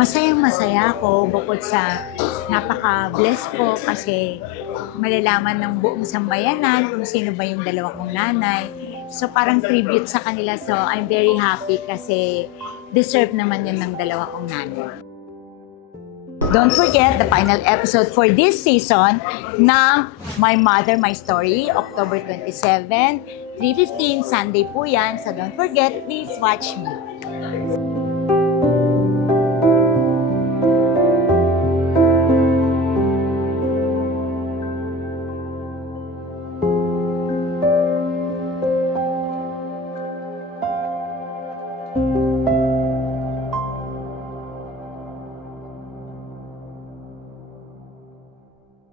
Masayang-masaya ako bukod sa napaka-bless ko kasi malalaman ng buong sambayanan kung sino ba yung dalawa kong nanay. So parang tribute sa kanila. So I'm very happy kasi deserve naman yun ng dalawa kong nanay. Don't forget the final episode for this season ng My Mother, My Story, October 27, 3:15, Sunday po yan. So don't forget, please watch me.